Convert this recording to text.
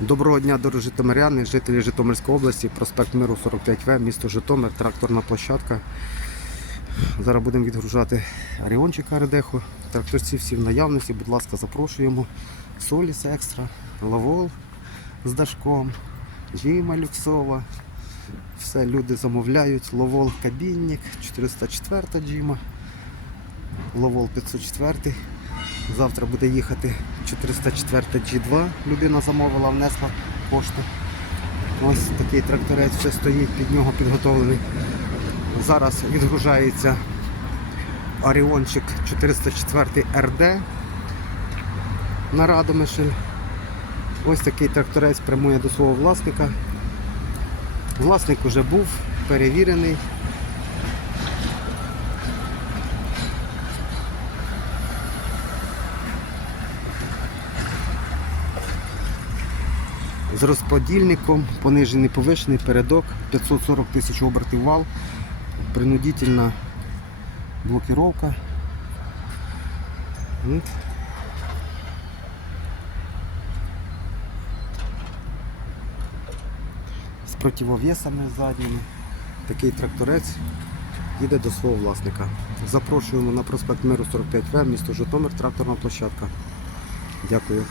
Доброго дня, дорогі житомиряни, жителі Житомирської області, проспект Миру 45В, місто Житомир, тракторна площадка. Зараз будемо відгружати Аріончика Редеху. Тракторці всі в наявності, будь ласка, запрошуємо. Соліс екстра, лавол з дашком, Джима люксова. Все люди замовляють. Ловол кабінник, 404 джима, ловол 504. Завтра буде їхати 404 G2. Людина замовила, внесла кошти. Ось такий тракторець вже стоїть, під нього підготовлений. Зараз відгружається Оріончик 404 РД на Радомишль. Ось такий тракторець прямує до свого власника. Власник вже був перевірений. З розподільником, понижений повишений передок, 540 тисяч обертів вал, принудительна блокіровка. З противовесами задніми. Такий тракторець їде до свого власника. Запрошуємо на проспект Миру 45В, місто Житомир, тракторна площадка. Дякую.